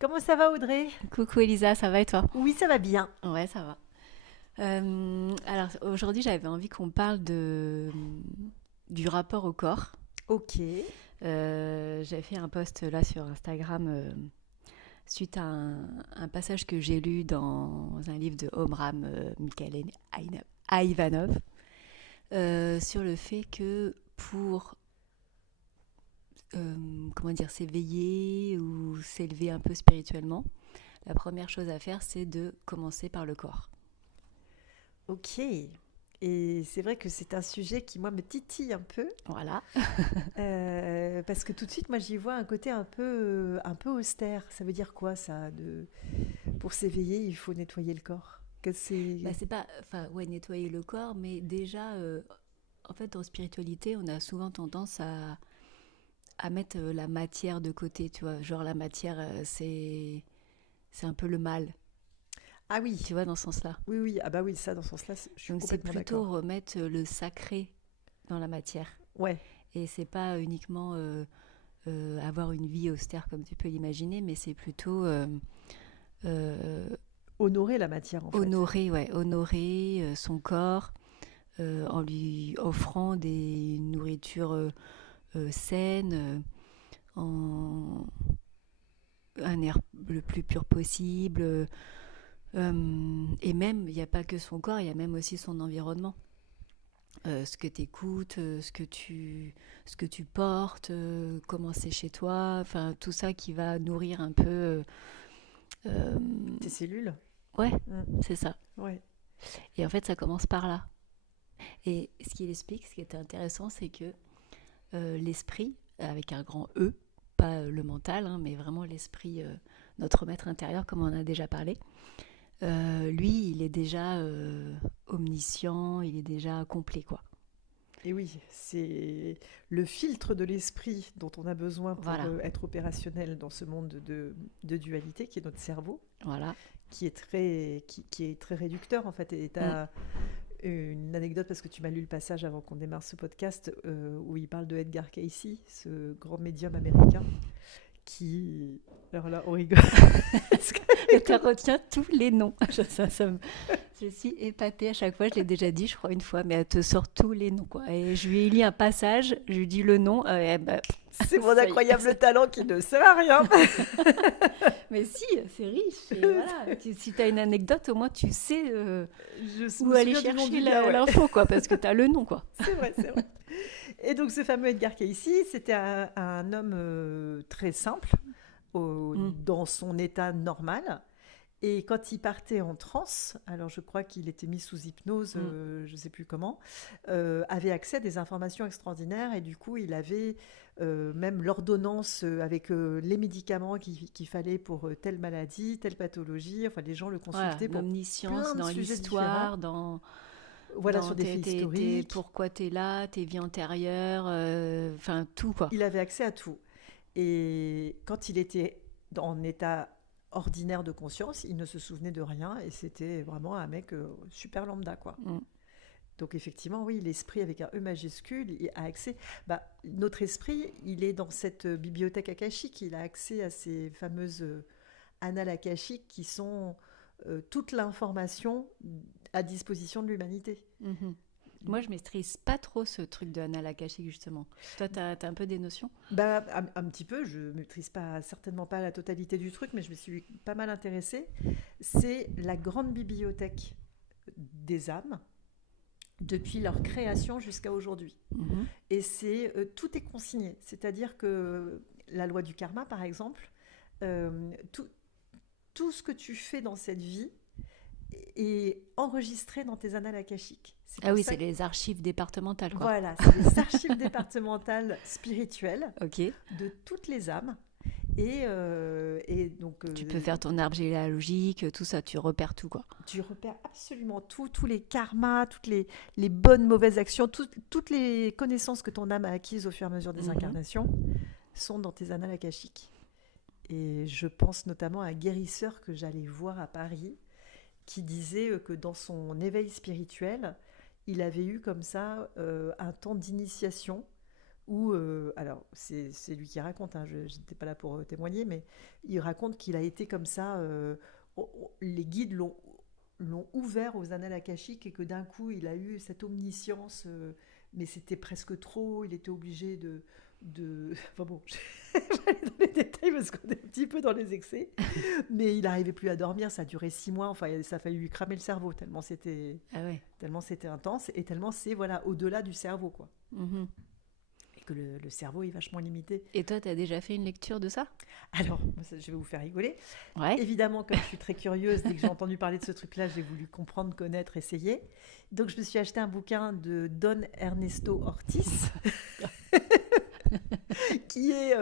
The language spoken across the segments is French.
Comment ça va, Audrey? Coucou Elisa, ça va et toi? Oui, ça va bien. Ouais, ça va. Alors aujourd'hui, j'avais envie qu'on parle du rapport au corps. Ok. J'ai fait un post là sur Instagram suite à un passage que j'ai lu dans un livre de Omram Mikhail Ivanov sur le fait que pour comment dire, s'éveiller ou s'élever un peu spirituellement, la première chose à faire, c'est de commencer par le corps. Ok. Et c'est vrai que c'est un sujet qui, moi, me titille un peu. Voilà. Parce que tout de suite, moi, j'y vois un côté un peu austère. Ça veut dire quoi, ça Pour s'éveiller, il faut nettoyer le corps. Que Bah, c'est... c'est pas, enfin, ouais, nettoyer le corps, mais déjà, en fait, en spiritualité, on a souvent tendance à mettre la matière de côté, tu vois. Genre, la matière, c'est un peu le mal, Ah oui, tu vois, dans ce sens-là. oui, oui. Ah bah oui, ça, dans ce sens-là, je suis Donc, c'est complètement plutôt d'accord. remettre le sacré dans la matière. Ouais. Et c'est pas uniquement avoir une vie austère comme tu peux l'imaginer, mais c'est plutôt euh, Honorer la matière, en fait. honorer, ouais, honorer son corps en lui offrant des nourritures saines, en un air le plus pur possible. Et même, il n'y a pas que son corps, il y a même aussi son environnement. Ce que tu écoutes, ce que tu portes, comment c'est chez toi, enfin tout ça qui va nourrir un peu. Euh, Tes cellules. ouais, Mm. c'est ça. Ouais. Et en fait, ça commence par là. Et ce qu'il explique, ce qui était intéressant, c'est que l'esprit, avec un grand E, pas le mental, hein, mais vraiment l'esprit, notre maître intérieur, comme on en a déjà parlé, lui, il est déjà omniscient, il est déjà complet, quoi. Et oui, c'est le filtre de l'esprit dont on a besoin pour Voilà, être opérationnel dans ce monde de dualité qui est notre cerveau, voilà. qui est très réducteur en fait. Et tu Mm. as une anecdote parce que tu m'as lu le passage avant qu'on démarre ce podcast où il parle de Edgar Cayce, ce grand médium américain qui... Alors là, on rigole. Parce Et tu que- retiens tous les noms. Je suis épatée à chaque fois, je l'ai déjà dit, je crois, une fois, mais elle te sort tous les noms, quoi. Et je lui ai lu un passage, je lui dis le nom, et ben, c'est mon ça y est. incroyable talent qui ne sert à rien. Mais si, c'est riche. Et voilà, si tu as une anecdote, au moins tu sais Je où me aller souviens du nom chercher du gars, ouais. l'info, quoi, parce que tu as le nom, quoi. C'est vrai, c'est vrai. Et donc ce fameux Edgar Cayce, c'était un homme très simple Mm. dans son état normal. Et quand il partait en transe, alors je crois qu'il était mis sous hypnose, Mm. je ne sais plus comment, avait accès à des informations extraordinaires et du coup il avait même l'ordonnance avec les médicaments qu'il fallait pour telle maladie, telle pathologie. Enfin, les gens le Voilà, consultaient pour l'omniscience plein de dans sujets différents. l'histoire, Voilà, dans sur des faits historiques. pourquoi tu es là, tes vies antérieures, enfin tout, quoi. Il avait accès à tout. Et quand il était en état ordinaire de conscience, il ne se souvenait de rien et c'était vraiment un mec super lambda, quoi. Mm. Donc effectivement, oui, l'esprit avec un E majuscule il a accès. Bah, notre esprit, il est dans cette bibliothèque akashique. Il a accès à ces fameuses annales akashiques qui sont toute l'information à disposition de l'humanité. Mhm. Moi, je maîtrise pas trop ce truc de Anna Lakashik, justement. Toi, t'as un peu des notions? Bah, un petit peu, je ne maîtrise pas, certainement pas la totalité du truc, mais je me suis pas mal intéressée. C'est la grande bibliothèque des âmes depuis leur création jusqu'à aujourd'hui. Mhm. Et c'est tout est consigné, c'est-à-dire que la loi du karma, par exemple, euh, tout, tout ce que tu fais dans cette vie est enregistré dans tes annales akashiques. C'est Ah pour oui, ça c'est que, les archives départementales, quoi. voilà, c'est les archives départementales spirituelles Ok. de toutes les âmes. Et donc, Tu peux faire ton arbre généalogique, tout ça, tu repères tout, quoi. tu repères absolument tout, tous les karmas, toutes les bonnes, mauvaises actions, toutes les connaissances que ton âme a acquises au fur et à mesure des Mhm. incarnations sont dans tes annales akashiques. Et je pense notamment à un guérisseur que j'allais voir à Paris, qui disait que dans son éveil spirituel, il avait eu comme ça un temps d'initiation où, alors c'est lui qui raconte, hein, je n'étais pas là pour témoigner, mais il raconte qu'il a été comme ça, les guides l'ont ouvert aux annales akashiques et que d'un coup il a eu cette omniscience, mais c'était presque trop, il était obligé enfin bon, je vais aller dans les détails parce qu'on est un petit peu dans les excès, mais il n'arrivait plus à dormir, ça a duré 6 mois, enfin ça a failli lui cramer le cerveau Ah ouais. tellement c'était intense et tellement c'est voilà, au-delà du cerveau, quoi. Mhm. Et que le cerveau est vachement limité. Et toi, tu as déjà fait une lecture de ça? Alors, je vais vous faire rigoler. Ouais. Évidemment, comme je suis très curieuse, dès que j'ai entendu parler de ce truc-là, j'ai voulu comprendre, connaître, essayer. Donc, je me suis acheté un bouquin de Don Ernesto Ortiz, qui est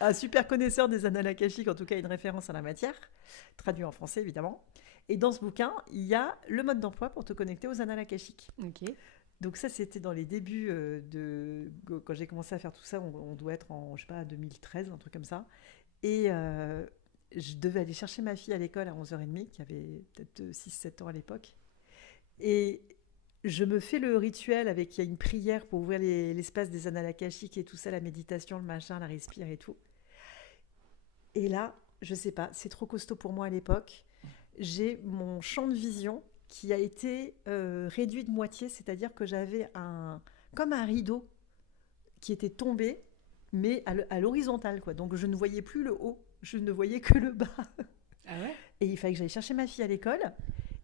un super connaisseur des annales akashiques, en tout cas une référence en la matière, traduit en français évidemment. Et dans ce bouquin, il y a le mode d'emploi pour te connecter aux annales akashiques. Ok. Donc ça, c'était dans les débuts quand j'ai commencé à faire tout ça, on doit être en, je sais pas, 2013, un truc comme ça. Et je devais aller chercher ma fille à l'école à 11h30, qui avait peut-être 6-7 ans à l'époque. Et je me fais le rituel avec, il y a une prière pour ouvrir l'espace des annales akashiques et tout ça, la méditation, le machin, la respire et tout. Et là, je sais pas, c'est trop costaud pour moi à l'époque. J'ai mon champ de vision qui a été réduit de moitié, c'est-à-dire que j'avais comme un rideau qui était tombé, mais à l'horizontale, quoi. Donc je ne voyais plus le haut, je ne voyais que le bas. Ah ouais? Et il fallait que j'aille chercher ma fille à l'école.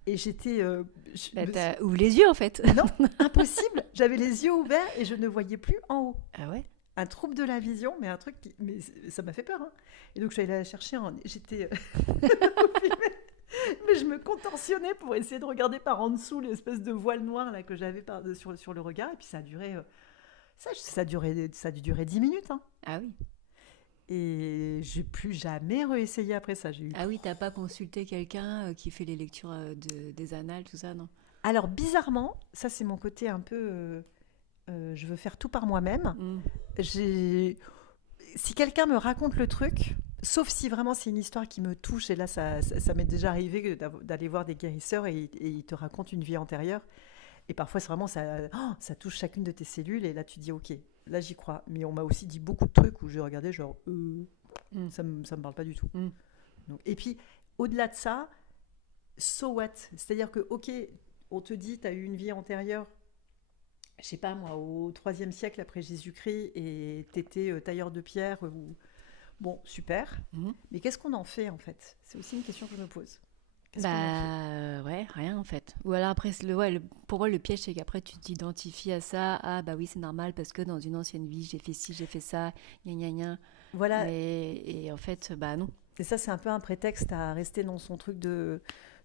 Et j'étais... Ouvre les yeux, en fait. Non, impossible. J'avais les yeux ouverts et je ne voyais plus en haut. Ah ouais? Un trouble de la vision, mais un truc qui... Mais ça m'a fait peur, hein. Et donc je suis allée la chercher. J'étais... Mais je me contorsionnais pour essayer de regarder par en dessous l'espèce de voile noir là, que j'avais sur le regard. Et puis ça a duré... Ça a duré 10 minutes, hein. Ah oui. Et j'ai plus jamais réessayé après ça. Ah oui, t'as pas consulté quelqu'un qui fait les lectures des annales, tout ça, non? Alors bizarrement, ça c'est mon côté un peu... je veux faire tout par moi-même. Mm. Si quelqu'un me raconte le truc, sauf si vraiment c'est une histoire qui me touche, et là ça m'est déjà arrivé d'aller voir des guérisseurs et ils te racontent une vie antérieure. Et parfois, c'est vraiment, ça touche chacune de tes cellules. Et là, tu dis, OK, là, j'y crois. Mais on m'a aussi dit beaucoup de trucs où j'ai regardé, genre, ça me parle pas du tout. Mm. Donc, et puis, au-delà de ça, so what? C'est-à-dire que, OK, on te dit, tu as eu une vie antérieure, je sais pas moi, au 3e siècle après Jésus-Christ, et tu étais tailleur de pierre. Bon, super. Mm. Mais qu'est-ce qu'on en fait, en fait? C'est aussi une question que je me pose. Ouais, rien en fait. Ou alors après, pour moi, le piège, c'est qu'après, tu t'identifies à ça. Ah, bah oui, c'est normal parce que dans une ancienne vie, j'ai fait ci, j'ai fait ça, gna gna gna. Voilà. Et en fait, bah non. Et ça, c'est un peu un prétexte à rester dans son truc de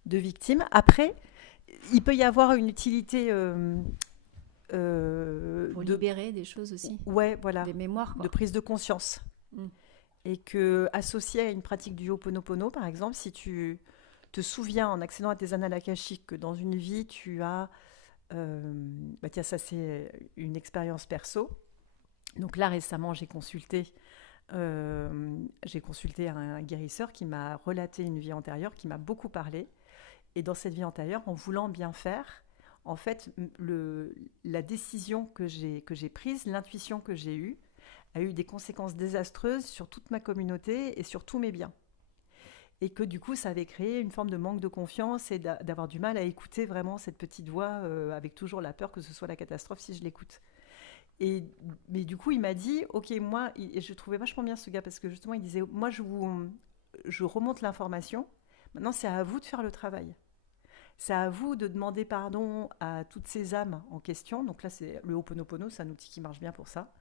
victime. Après, il peut y avoir une utilité... Pour libérer des choses aussi. Ouais, voilà. Des mémoires, quoi. De prise de conscience. Mm. Et que, associé à une pratique du Ho'oponopono, par exemple, si tu te souviens en accédant à tes annales akashiques que dans une vie, tu as... tiens, ça, c'est une expérience perso. Donc là, récemment, j'ai consulté un guérisseur qui m'a relaté une vie antérieure, qui m'a beaucoup parlé. Et dans cette vie antérieure, en voulant bien faire, en fait, la décision que j'ai prise, l'intuition que j'ai eue, a eu des conséquences désastreuses sur toute ma communauté et sur tous mes biens. Et que du coup, ça avait créé une forme de manque de confiance et d'avoir du mal à écouter vraiment cette petite voix avec toujours la peur que ce soit la catastrophe si je l'écoute. Mais du coup, il m'a dit, OK, moi, et je trouvais vachement bien ce gars parce que justement, il disait, moi, je remonte l'information, maintenant, c'est à vous de faire le travail. C'est à vous de demander pardon à toutes ces âmes en question. Donc là, c'est le Ho'oponopono, c'est un outil qui marche bien pour ça.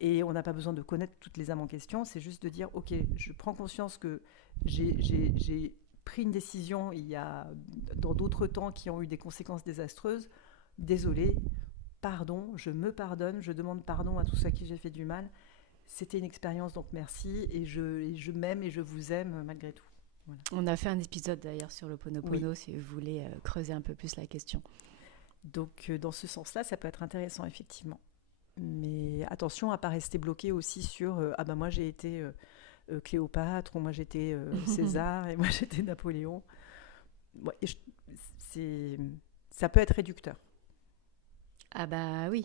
Et on n'a pas besoin de connaître toutes les âmes en question, c'est juste de dire, OK, je prends conscience que j'ai pris une décision il y a dans d'autres temps qui ont eu des conséquences désastreuses. Désolé, pardon, je me pardonne, je demande pardon à tous ceux à qui j'ai fait du mal. C'était une expérience, donc merci, et je m'aime et je vous aime malgré tout. Voilà. On a fait un épisode d'ailleurs sur le Ho'oponopono, Oui. si vous voulez creuser un peu plus la question. Donc dans ce sens-là, ça peut être intéressant, effectivement. Mais attention à ne pas rester bloqué aussi sur ah ben moi j'ai été Cléopâtre, ou moi j'étais César, et moi j'étais Napoléon. Ouais, ça peut être réducteur. Ah bah oui.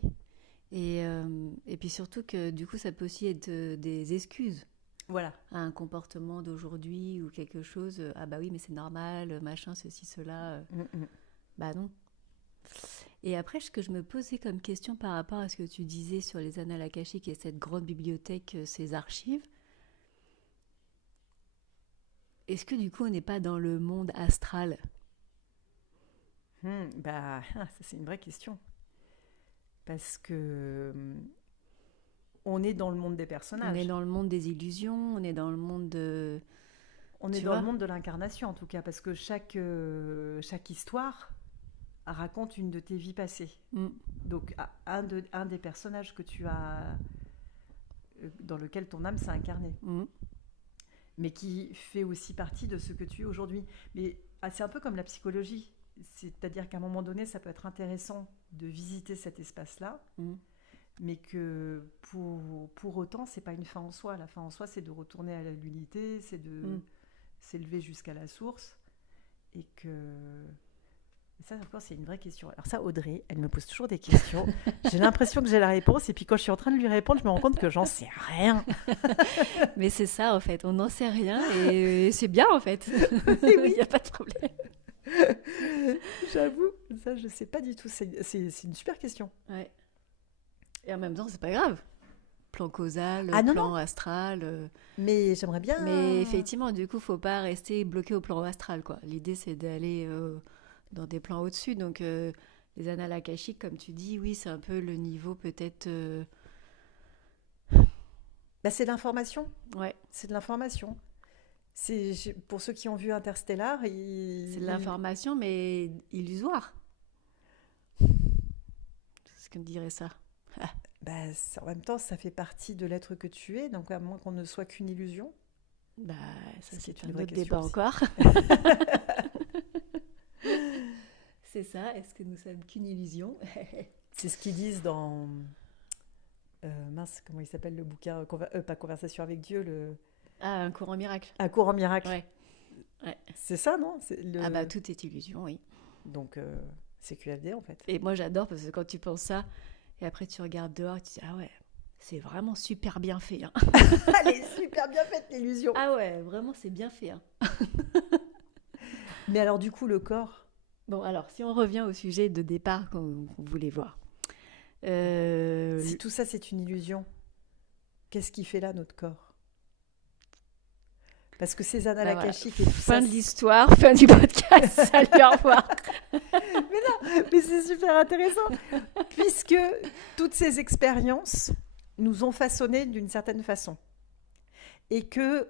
Et puis surtout que du coup, ça peut aussi être des excuses Voilà. à un comportement d'aujourd'hui ou quelque chose. Ah bah oui, mais c'est normal, machin, ceci, cela. Bah non. Et après, ce que je me posais comme question par rapport à ce que tu disais sur les annales akashiques et cette grande bibliothèque, ces archives, est-ce que du coup, on n'est pas dans le monde astral? Bah, ça c'est une vraie question. Parce que on est dans le monde des On est personnages. dans le monde des illusions, on est dans le monde de... On est Tu dans le vois? monde de l'incarnation en tout cas, parce que chaque histoire raconte une de tes vies passées. Mm, Donc un des personnages que tu as, dans lequel ton âme s'est incarnée, mm, mais qui fait aussi partie de ce que tu es aujourd'hui. Mais c'est un peu comme la psychologie. C'est-à-dire qu'à un moment donné, ça peut être intéressant de visiter cet espace-là, mm. mais que pour autant, c'est pas une fin en soi. La fin en soi, c'est de retourner à l'unité, c'est de s'élever jusqu'à la source, et que ça encore, c'est une vraie question. Alors ça, Audrey, elle me pose toujours des questions. J'ai l'impression que j'ai la réponse, et puis quand je suis en train de lui répondre, je me rends compte que j'en sais rien. Mais c'est ça, en fait. On n'en sait rien et c'est bien, en fait. Il n'y a pas de problème. J'avoue, ça, je sais pas du tout. C'est une super question. Ouais. Et en même temps, c'est pas grave. Plan causal, Ah non, plan non, astral. mais j'aimerais bien. Mais effectivement, du coup, faut pas rester bloqué au plan astral, quoi. L'idée, c'est d'aller dans des plans au-dessus. Donc, les annales akashiques, comme tu dis, oui, c'est un peu le niveau peut-être... Bah, c'est de l'information. Ouais, C'est de l'information. Pour ceux qui ont vu Interstellar, c'est de l'information, mais illusoire. C'est ce que me dirait ça. bah, en même temps, ça fait partie de l'être que tu es, donc à moins qu'on ne soit qu'une illusion. Bah, ça, Ce qui est c'est une un vraie autre question débat aussi. encore. C'est ça, est-ce que nous sommes qu'une illusion? C'est ce qu'ils disent dans. Mince, comment il s'appelle le bouquin, pas Conversation avec Dieu, Ah, un courant miracle. Un cours en miracle. Ouais. Ouais. C'est ça, non? Ah bah, tout est illusion, oui. Donc, c'est QFD en fait. Et moi, j'adore parce que quand tu penses ça, et après tu regardes dehors, tu dis, ah ouais, c'est vraiment super bien fait, hein. Elle est super bien faite, l'illusion. Ah ouais, vraiment, c'est bien fait, hein. Mais alors, du coup, le corps. Bon, alors, si on revient au sujet de départ qu'on voulait voir. Si tout ça, c'est une illusion, qu'est-ce qui fait là notre corps? Parce que ces annales Bah voilà. akashiques et tout ça. Fin de l'histoire, fin du podcast, salut, au revoir. Mais c'est super intéressant, puisque toutes ces expériences nous ont façonnés d'une certaine façon. Et que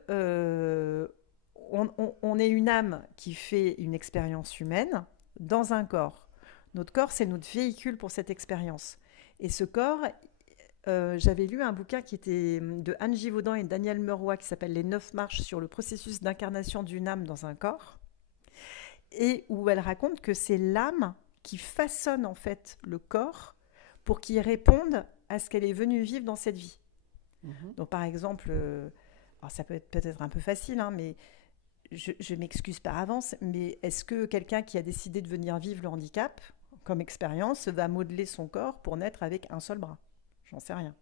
on est une âme qui fait une expérience humaine dans un corps. Notre corps, c'est notre véhicule pour cette expérience. Et ce corps, j'avais lu un bouquin qui était de Anne Givaudan et Daniel Meroy qui s'appelle Les 9 marches sur le processus d'incarnation d'une âme dans un corps, et où elle raconte que c'est l'âme qui façonne en fait le corps pour qu'il réponde à ce qu'elle est venue vivre dans cette vie. Donc par exemple, alors ça peut être peut-être un peu facile, hein, mais je m'excuse par avance, mais est-ce que quelqu'un qui a décidé de venir vivre le handicap comme expérience va modeler son corps pour naître avec un seul bras? J'en sais rien.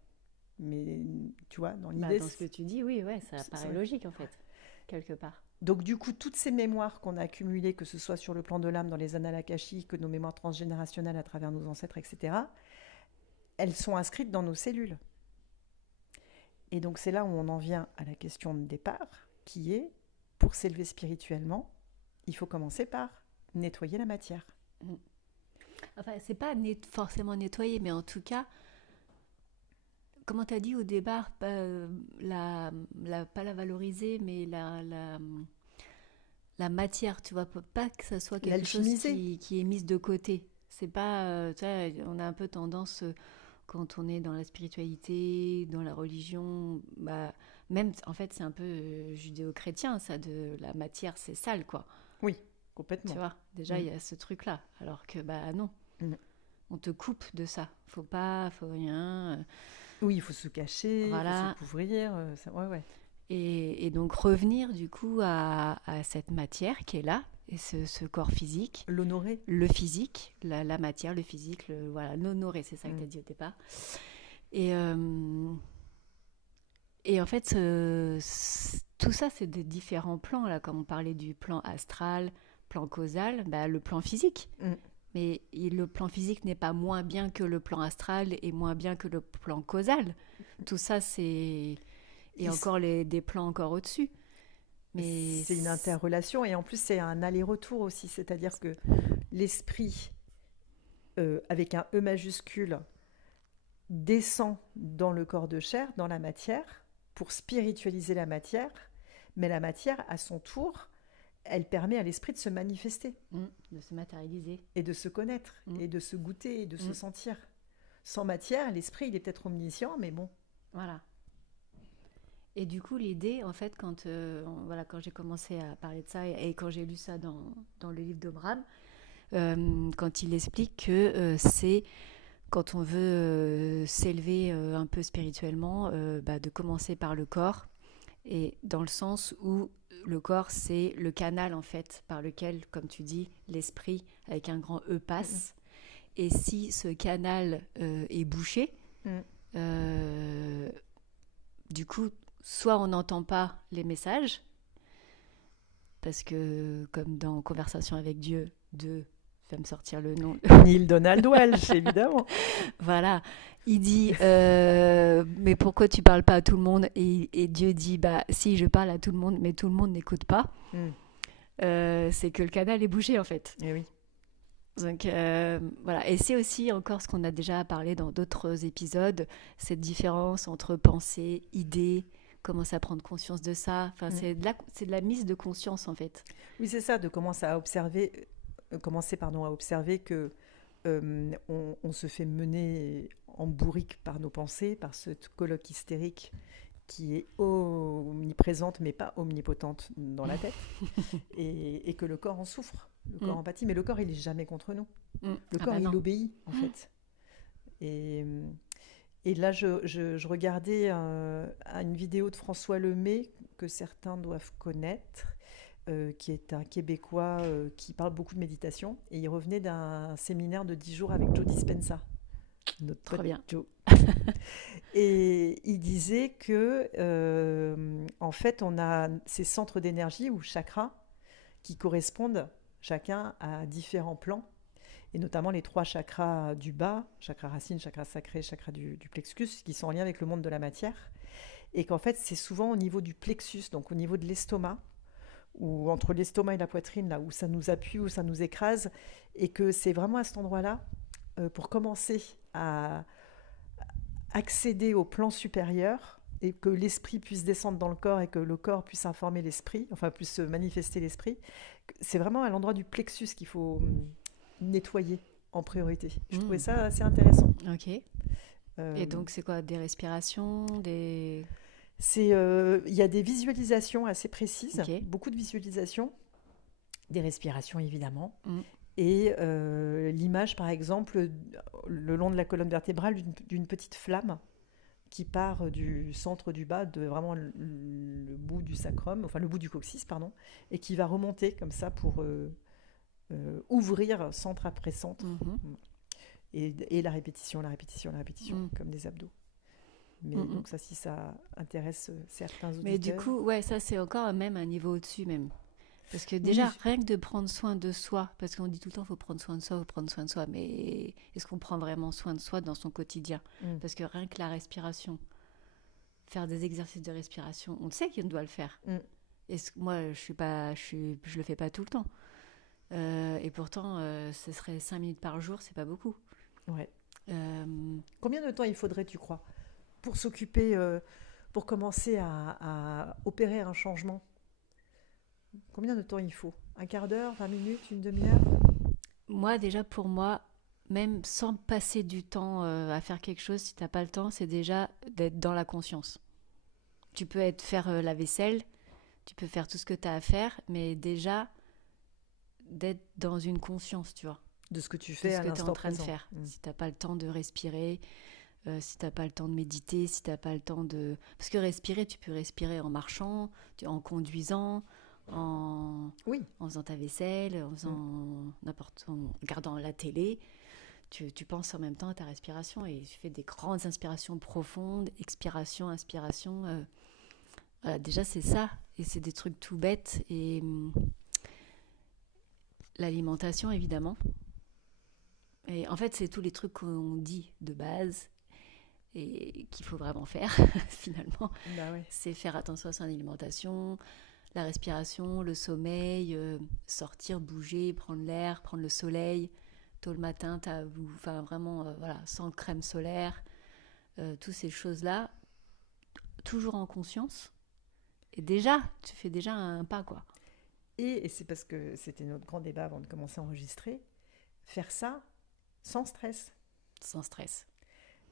Mais tu vois, dans l'idée... Dans ce que tu dis, oui, ouais, ça paraît logique en fait, quelque part. Donc du coup, toutes ces mémoires qu'on a accumulées, que ce soit sur le plan de l'âme, dans les annales akashiques, que nos mémoires transgénérationnelles à travers nos ancêtres, etc., elles sont inscrites dans nos cellules. Et donc c'est là où on en vient à la question de départ, qui est, pour s'élever spirituellement, il faut commencer par nettoyer la matière. Enfin, c'est pas forcément nettoyer, mais en tout cas, comment tu as dit au départ, pas la valoriser, mais la matière, tu vois, pas que ça soit quelque chose qui est mise de côté. C'est pas, tu vois, on a un peu tendance, quand on est dans la spiritualité, dans la religion, bah, même, en fait, c'est un peu judéo-chrétien, ça, de la matière, c'est sale, quoi. Oui, complètement. Tu vois, déjà, il y a ce truc-là, alors que, bah non, on te coupe de ça. Faut rien... Oui, il faut se cacher, voilà. Il faut se couvrir. Ouais. Et donc revenir du coup à cette matière qui est là et ce corps physique. L'honorer. Le physique, la matière, le physique, voilà, l'honorer, c'est ça que tu as dit au départ. Et en fait, tout ça, c'est de différents plans, là, comme on parlait du plan astral, plan causal, le plan physique. Mais le plan physique n'est pas moins bien que le plan astral et moins bien que le plan causal. Tout ça, c'est... Et encore des plans encore au-dessus. Mais c'est une interrelation et en plus, c'est un aller-retour aussi. C'est-à-dire que l'esprit, avec un E majuscule, descend dans le corps de chair, dans la matière, pour spiritualiser la matière. Mais la matière, à son tour, elle permet à l'esprit de se manifester. De se matérialiser. Et de se connaître, et de se goûter, et de se sentir. Sans matière, l'esprit, il est peut-être omniscient, mais bon. Voilà. Et du coup, l'idée, en fait, quand j'ai commencé à parler de ça, et quand j'ai lu ça dans le livre d'Abraham, quand il explique que c'est, quand on veut s'élever un peu spirituellement, de commencer par le corps, et dans le sens où le corps, c'est le canal, en fait, par lequel, comme tu dis, l'esprit, avec un grand E, passe. Et si ce canal est bouché, du coup, soit on n'entend pas les messages, parce que, comme dans Conversation avec Dieu, va me sortir le nom. Neil Donald Walsh, évidemment. Voilà. Il dit, mais pourquoi tu parles pas à tout le monde ? Et Dieu dit, si, je parle à tout le monde, mais tout le monde n'écoute pas. C'est que le canal est bouché, en fait. Et oui. Donc, voilà. Et c'est aussi encore ce qu'on a déjà parlé dans d'autres épisodes, cette différence entre pensée, idée, commencer à prendre conscience de ça. Enfin, c'est de la mise de conscience, en fait. Oui, c'est ça, de commencer à observer que on se fait mener en bourrique par nos pensées, par cette colloque hystérique qui est omniprésente mais pas omnipotente dans la tête, et que le corps en souffre, le corps en pâtit, mais le corps il est jamais contre nous. Le corps il obéit en fait. Et là je regardais une vidéo de François Lemay que certains doivent connaître, qui est un Québécois qui parle beaucoup de méditation, et il revenait d'un séminaire de 10 jours avec Joe Dispenza. Très bien. Joe. Et il disait que en fait on a ces centres d'énergie ou chakras qui correspondent chacun à différents plans, et notamment les 3 chakras du bas, chakra racine, chakra sacré, chakra du plexus, qui sont en lien avec le monde de la matière, et qu'en fait c'est souvent au niveau du plexus, donc au niveau de l'estomac, ou entre l'estomac et la poitrine, là où ça nous appuie, où ça nous écrase, et que c'est vraiment à cet endroit-là, pour commencer à accéder au plan supérieur, et que l'esprit puisse descendre dans le corps, et que le corps puisse informer l'esprit, enfin puisse manifester l'esprit. C'est vraiment à l'endroit du plexus qu'il faut nettoyer en priorité. Je trouvais ça assez intéressant. Ok. Et donc c'est quoi, des respirations, des... Il y a des visualisations assez précises, beaucoup de visualisations, des respirations évidemment, et l'image par exemple le long de la colonne vertébrale d'une petite flamme qui part du centre du bas, de vraiment le bout du sacrum, enfin le bout du coccyx, pardon, et qui va remonter comme ça pour ouvrir centre après centre, et la répétition, comme des abdos. Mais donc ça, si ça intéresse certains auditeurs... Mais du coup, ouais, ça c'est encore même un niveau au-dessus même. Parce que déjà, rien que de prendre soin de soi, parce qu'on dit tout le temps, il faut prendre soin de soi, mais est-ce qu'on prend vraiment soin de soi dans son quotidien ? Parce que rien que la respiration, faire des exercices de respiration, on sait qu'on doit le faire. Moi, je le fais pas tout le temps. Et pourtant, ce serait 5 minutes par jour, c'est pas beaucoup. Ouais. Combien de temps il faudrait, tu crois, pour s'occuper, pour commencer à opérer un changement ? Combien de temps il faut ? Un quart d'heure, 20 minutes, une demi-heure ? Moi, déjà, pour moi, même sans passer du temps à faire quelque chose, si tu n'as pas le temps, c'est déjà d'être dans la conscience. Tu peux faire la vaisselle, tu peux faire tout ce que tu as à faire, mais déjà d'être dans une conscience, tu vois. De ce que tu fais à l'instant présent. De ce que tu es en train de faire. Si tu n'as pas le temps de respirer, si tu n'as pas le temps de méditer, si tu n'as pas le temps de... Parce que respirer, tu peux respirer en marchant, en conduisant, Oui. en faisant ta vaisselle, en faisant en regardant la télé. Tu penses en même temps à ta respiration et tu fais des grandes inspirations profondes, expiration, inspiration. Voilà, déjà, c'est ça. Et c'est des trucs tout bêtes. Et l'alimentation, évidemment. Et en fait, c'est tous les trucs qu'on dit de base et qu'il faut vraiment faire, finalement. Bah ouais. C'est faire attention à son alimentation, la respiration, le sommeil, sortir, bouger, prendre l'air, prendre le soleil. Tôt le matin, enfin, vraiment, voilà, sans crème solaire. Toutes ces choses-là, toujours en conscience. Et déjà, tu fais déjà un pas, quoi. Et c'est parce que c'était notre grand débat avant de commencer à enregistrer, faire ça sans stress. Sans stress.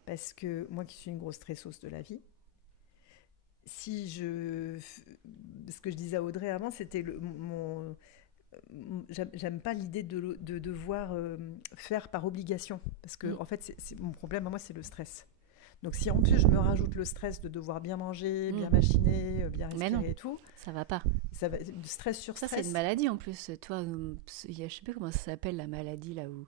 Parce que moi qui suis une grosse stresseuse de la vie, si je... Ce que je disais à Audrey avant, c'était mon... J'aime pas l'idée de devoir faire par obligation. Parce que, en fait, mon problème à moi, c'est le stress. Donc si en plus je me rajoute le stress de devoir bien manger, bien machiner, bien respirer et tout, ça va pas. Ça va, stress sur stress. Ça, c'est une maladie en plus. Toi, je sais plus comment ça s'appelle la maladie là où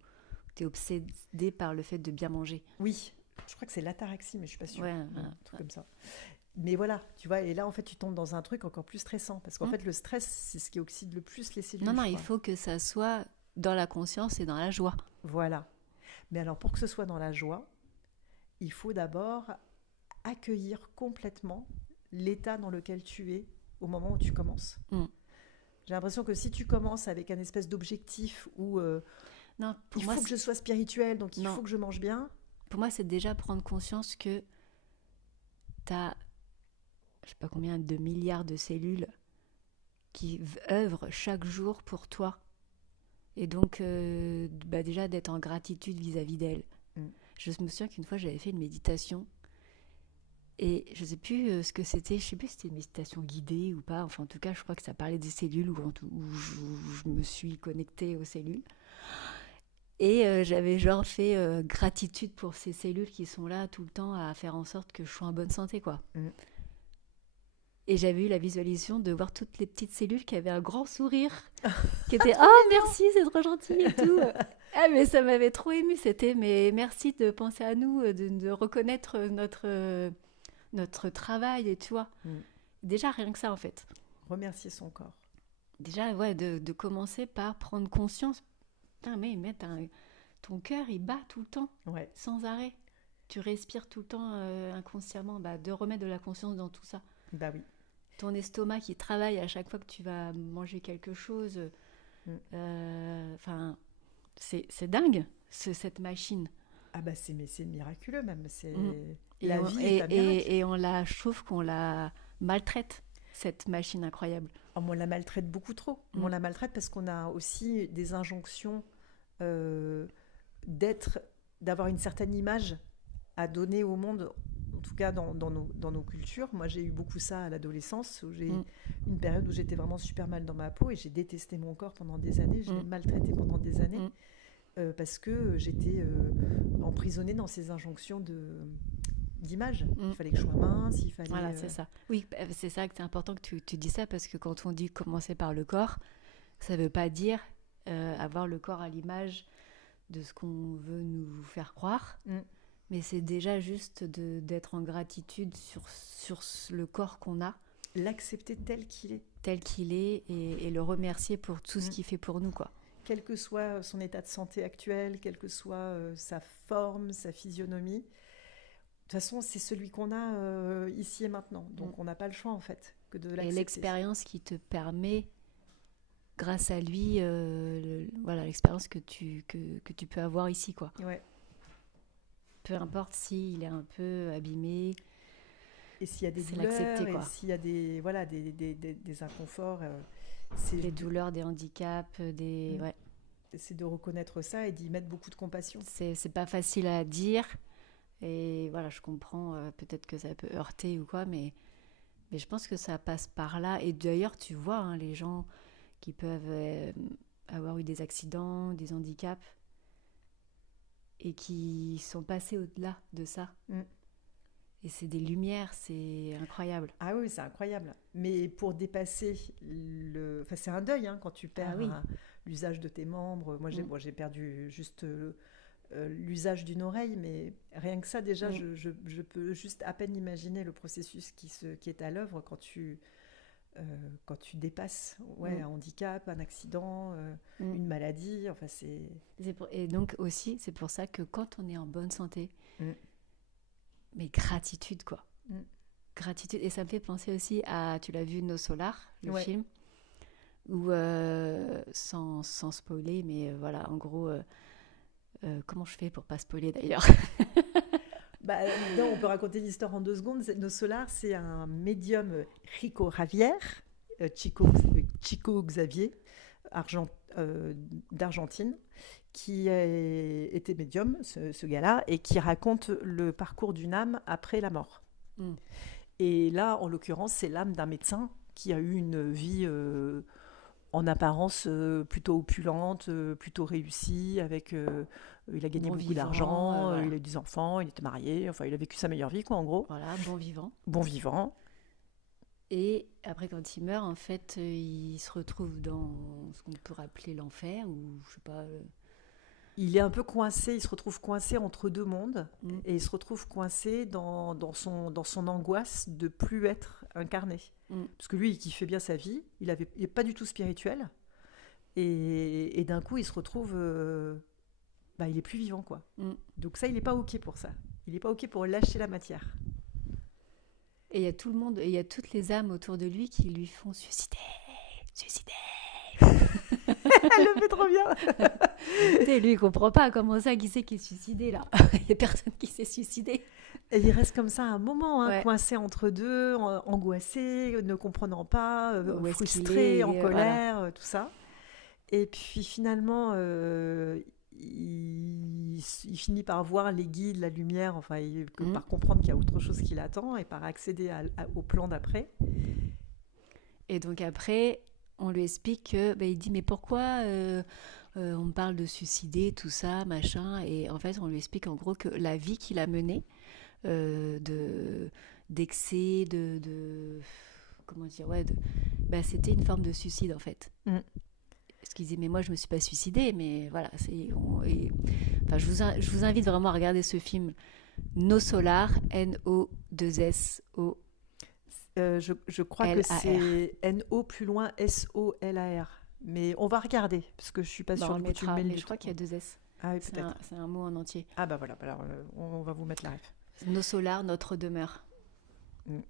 tu es obsédé par le fait de bien manger. Oui, je crois que c'est l'ataraxie, mais je suis pas sûre. Ouais, un truc comme ça. Mais voilà, tu vois, et là en fait tu tombes dans un truc encore plus stressant parce qu'en fait le stress c'est ce qui oxyde le plus les cellules. Non, il faut que ça soit dans la conscience et dans la joie. Voilà. Mais alors pour que ce soit dans la joie, il faut d'abord accueillir complètement l'état dans lequel tu es au moment où tu commences. J'ai l'impression que si tu commences avec un espèce d'objectif où non, il faut que je sois spirituel, donc il faut que je mange bien. Pour moi, c'est déjà prendre conscience que tu as, je sais pas combien de milliards de cellules qui œuvrent chaque jour pour toi. Et donc, déjà d'être en gratitude vis-à-vis d'elles. Je me souviens qu'une fois, j'avais fait une méditation. Et je ne sais plus ce que c'était. Je ne sais plus si c'était une méditation guidée ou pas. Enfin, en tout cas, je crois que ça parlait des cellules où je me suis connectée aux cellules. Et j'avais genre fait gratitude pour ces cellules qui sont là tout le temps à faire en sorte que je sois en bonne santé, quoi. Et j'avais eu la visualisation de voir toutes les petites cellules qui avaient un grand sourire, qui étaient « Oh, merci, c'est trop gentil » et tout. Ah, mais ça m'avait trop émue. C'était « Mais merci de penser à nous, de reconnaître notre travail, et tu vois. » Déjà, rien que ça, en fait. Remercier son corps. Déjà, ouais, de commencer par prendre conscience. Putain, mais ton cœur, il bat tout le temps, sans arrêt. Tu respires tout le temps inconsciemment. De remettre de la conscience dans tout ça. Bah oui. Ton estomac qui travaille à chaque fois que tu vas manger quelque chose. Enfin, c'est dingue, cette machine. Ah bah c'est miraculeux même. La vie est un miracle. Et je trouve qu'on la maltraite, cette machine incroyable. Oh, on la maltraite beaucoup trop. On la maltraite parce qu'on a aussi des injonctions d'avoir une certaine image à donner au monde. En tout cas, dans nos cultures. Moi, j'ai eu beaucoup ça à l'adolescence. Où j'ai une période où j'étais vraiment super mal dans ma peau et j'ai détesté mon corps pendant des années. Je l'ai maltraité pendant des années parce que j'étais emprisonnée dans ces injonctions d'image. Il fallait que je sois mince, il fallait... Voilà, c'est ça. Oui, c'est ça que c'est important que tu dis ça parce que quand on dit commencer par le corps, ça ne veut pas dire avoir le corps à l'image de ce qu'on veut nous faire croire. Mais c'est déjà juste d'être en gratitude sur le corps qu'on a. L'accepter tel qu'il est. Tel qu'il est et le remercier pour tout ce qu'il fait pour nous, quoi. Quel que soit son état de santé actuel, quelle que soit sa forme, sa physionomie. De toute façon, c'est celui qu'on a ici et maintenant. Donc on n'a pas le choix, en fait, que de l'accepter. Et l'expérience qui te permet, grâce à lui, l'expérience que tu peux avoir ici, quoi. Ouais. Peu importe s'il est un peu abîmé. Et s'il y a des douleurs, et s'il y a des inconforts. Des douleurs, des handicaps, C'est de reconnaître ça et d'y mettre beaucoup de compassion. C'est pas facile à dire. Et voilà, je comprends, peut-être que ça peut heurter ou quoi, mais je pense que ça passe par là. Et d'ailleurs, tu vois, les gens qui peuvent avoir eu des accidents, des handicaps, et qui sont passés au-delà de ça. Et c'est des lumières, c'est incroyable. Ah oui, c'est incroyable. Mais pour dépasser Enfin, c'est un deuil quand tu Ah perds oui. l'usage de tes membres. Moi, Mm. j'ai perdu juste l'usage d'une oreille, mais rien que ça, déjà, Mm. je peux juste à peine imaginer le processus qui est à l'œuvre quand tu dépasses Mm. un handicap, un accident, Mm. une maladie. Enfin, Et donc aussi, c'est pour ça que quand on est en bonne santé, Mm. mais gratitude quoi. Mm. Gratitude. Et ça me fait penser aussi à, tu l'as vu, Nos Solars, le Ouais. film, où, sans spoiler, mais voilà, en gros, comment je fais pour pas spoiler d'ailleurs? Bah, non, on peut raconter l'histoire en 2 secondes. Nos Solars, c'est un médium Rico Javier, Chico Xavier, argent, euh, d'Argentine, était médium, ce gars-là, et qui raconte le parcours d'une âme après la mort. Mm. Et là, en l'occurrence, c'est l'âme d'un médecin qui a eu une vie en apparence plutôt opulente, plutôt réussie, il a gagné Bon beaucoup vivant, d'argent, voilà. il a eu des enfants, il était marié, enfin il a vécu sa meilleure vie quoi en gros, Voilà, bon vivant. bon vivant. Et après, quand il meurt, en fait, il se retrouve dans ce qu'on peut appeler l'enfer, ou je sais pas. Il est un peu coincé, il se retrouve coincé entre deux mondes Mm. et il se retrouve coincé dans son angoisse de plus être incarné. Mm. Parce que lui, il kiffait bien sa vie, il est pas du tout spirituel et d'un coup, il se retrouve il est plus vivant quoi. Mm. Donc ça, il n'est pas OK pour ça. Il n'est pas OK pour lâcher la matière. Et il y a tout le monde, et il y a toutes les âmes autour de lui qui lui font suicider, suicider. Elle le fait trop bien. Tu sais, lui, il comprend pas comment ça, qui c'est qui est suicidé là. Il y a personne qui s'est suicidé. Et il reste comme ça un moment, Ouais. coincé entre deux, angoissé, ne comprenant pas, Où est-ce qu'il frustré, est, en voilà. colère, tout ça. Et puis finalement, il finit par voir les guides, la lumière, enfin, par comprendre qu'il y a autre chose qui l'attend et par accéder au plan d'après. Et donc après, on lui explique que, il dit, mais pourquoi on me parle de suicider, tout ça, machin. Et en fait, on lui explique en gros que la vie qu'il a menée, d'excès, comment dire, c'était une forme de suicide en fait. Mm. Parce qu'il disait, mais moi je me suis pas suicidée, mais voilà. Je vous invite vraiment à regarder ce film Nos Solars, N-O-2-S-O. Je crois que L-A-R. c'est N-O plus loin S-O-L-A-R. Mais on va regarder, parce que je suis pas sûre On le que tu le mettra, mets mais du je crois tout. qu'il y a 2 S. Ah oui, C'est peut-être. un mot en entier. Ah bah voilà, alors, on va vous mettre la ref. Nos Solars, notre demeure. Mm.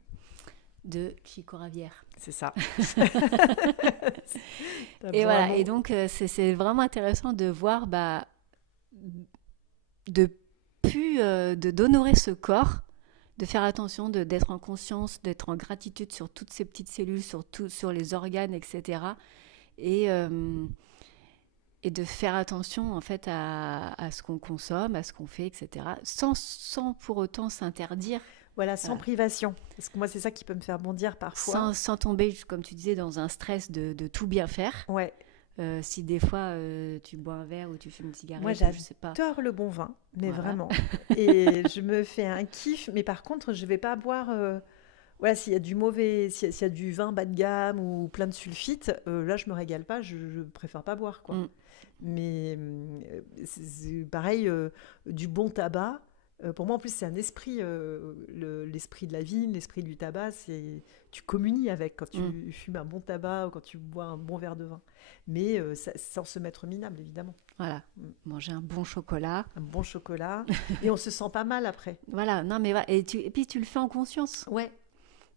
De Chico Ravière. C'est ça. Et voilà, et donc c'est vraiment intéressant de voir, d'honorer ce corps, de faire attention, d'être en conscience, d'être en gratitude sur toutes ces petites cellules, sur les organes, etc. Et de faire attention en fait à ce qu'on consomme, à ce qu'on fait, etc. Sans pour autant s'interdire. Voilà, sans privation. Parce que moi, c'est ça qui peut me faire bondir parfois. Sans tomber, comme tu disais, dans un stress de tout bien faire. Ouais. Si des fois tu bois un verre ou tu fumes une cigarette, Moi, je sais pas. j'adore le bon vin, mais Voilà. vraiment. Et je me fais un kiff, mais par contre, je vais pas boire. S'il y a s'il y a du vin bas de gamme ou plein de sulfite, là, je me régale pas. Je préfère pas boire, quoi. Mm. Mais c'est pareil, du bon tabac. Pour moi, en plus, c'est un esprit, l'esprit de la vigne, l'esprit du tabac. Tu communies avec quand tu fumes un bon tabac ou quand tu bois un bon verre de vin. Mais sans se mettre minable, évidemment. Voilà, manger un bon chocolat. Un bon chocolat. Et on se sent pas mal après. Voilà, non mais voilà. Et puis tu le fais en conscience. Ouais.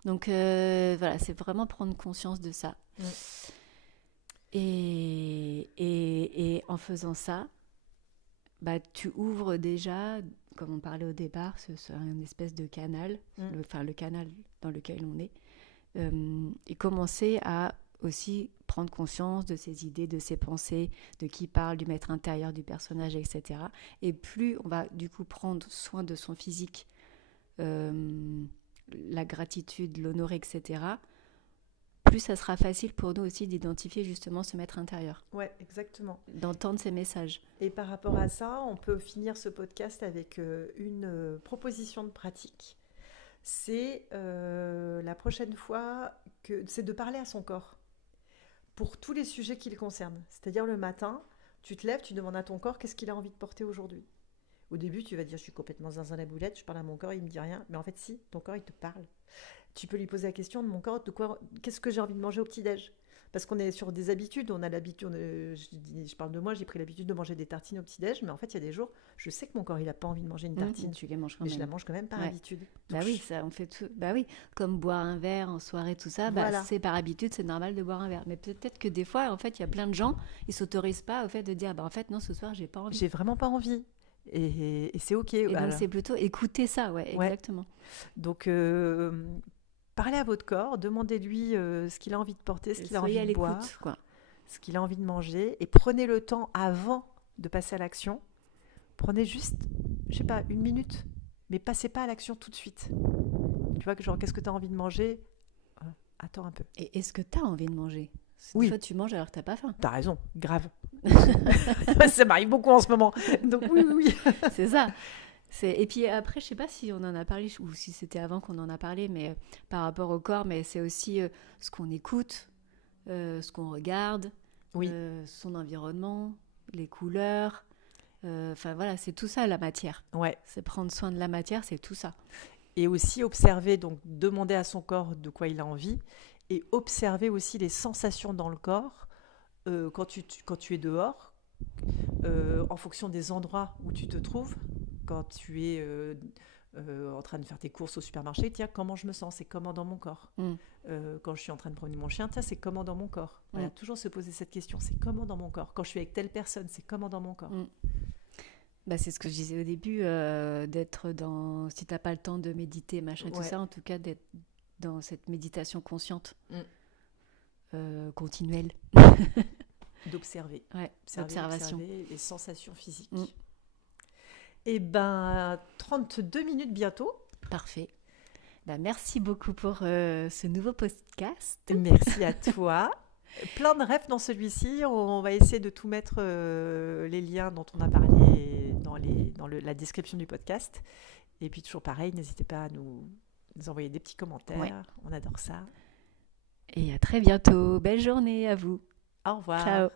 Donc voilà, c'est vraiment prendre conscience de ça. Mm. Et en faisant ça, tu ouvres déjà, comme on parlait au départ, c'est une espèce de canal, le canal dans lequel on est, et commencer à aussi prendre conscience de ses idées, de ses pensées, de qui parle, du maître intérieur du personnage, etc. Et plus on va du coup prendre soin de son physique, la gratitude, l'honorer, etc., plus ça sera facile pour nous aussi d'identifier justement ce maître intérieur. Ouais, exactement. D'entendre ses messages. Et par rapport à ça, on peut finir ce podcast avec une proposition de pratique. c'est la prochaine fois c'est de parler à son corps pour tous les sujets qui le concernent. C'est-à-dire le matin, tu te lèves, tu demandes à ton corps qu'est-ce qu'il a envie de porter aujourd'hui. Au début, tu vas dire je suis complètement zinzin la boulette, je parle à mon corps, il me dit rien. Mais en fait, si, ton corps, il te parle. Tu peux lui poser la question de mon corps, qu'est-ce que j'ai envie de manger au petit-déj? Parce qu'on est sur des habitudes, on a l'habitude, je parle de moi, j'ai pris l'habitude de manger des tartines au petit-déj, mais en fait, il y a des jours, je sais que mon corps, il n'a pas envie de manger une tartine. Tu les manges quand Mais même. je la mange quand même par habitude. Bah oui, ça, on fait tout. Bah oui, comme boire un verre en soirée, tout ça, bah, c'est par habitude, c'est normal de boire un verre. Mais peut-être que des fois, en fait, il y a plein de gens, ils s'autorisent pas au fait de dire, bah en fait, non, ce soir, j'ai pas envie. J'ai vraiment pas envie. Et c'est ok. Et donc, c'est plutôt écouter ça, exactement. Donc, parlez à votre corps, demandez-lui ce qu'il a envie de porter, ce qu'il a envie de boire, ce qu'il a envie de manger, et prenez le temps avant de passer à l'action. Prenez juste, je sais pas, 1 minute, mais passez pas à l'action tout de suite. Tu vois, genre, qu'est-ce que tu as envie de manger? Attends un peu. Et est-ce que tu as envie de manger? Oui. Des fois, tu manges alors que tu n'as pas faim. Tu as raison, grave. Ça m'arrive beaucoup en ce moment. Donc oui. C'est ça. Et puis après, je sais pas si on en a parlé ou si c'était avant qu'on en a parlé, mais par rapport au corps, mais c'est aussi ce qu'on écoute, ce qu'on regarde, son environnement, les couleurs. Enfin voilà, c'est tout ça la matière. Ouais. C'est prendre soin de la matière, c'est tout ça. Et aussi observer, donc demander à son corps de quoi il a envie, et observer aussi les sensations dans le corps quand tu es dehors, en fonction des endroits où tu te trouves. Quand tu es en train de faire tes courses au supermarché, tiens, comment je me sens? C'est comment dans mon corps? Quand je suis en train de promener mon chien, tiens, c'est comment dans mon corps? Voilà, toujours se poser cette question, c'est comment dans mon corps? Quand je suis avec telle personne, c'est comment dans mon corps? Bah, c'est ce que je disais au début, d'être dans... Si tu n'as pas le temps de méditer, machin, tout ça, en tout cas, d'être dans cette méditation consciente, continuelle. D'observer. Observation. Observer les sensations physiques. Et 32 minutes bientôt. Parfait. Merci beaucoup pour ce nouveau podcast. Merci à toi. Plein de rêves dans celui-ci. On va essayer de tout mettre les liens dont on a parlé dans la description du podcast. Et puis toujours pareil, n'hésitez pas à nous envoyer des petits commentaires. On adore ça. Et à très bientôt. Belle journée à vous. Au revoir. Ciao.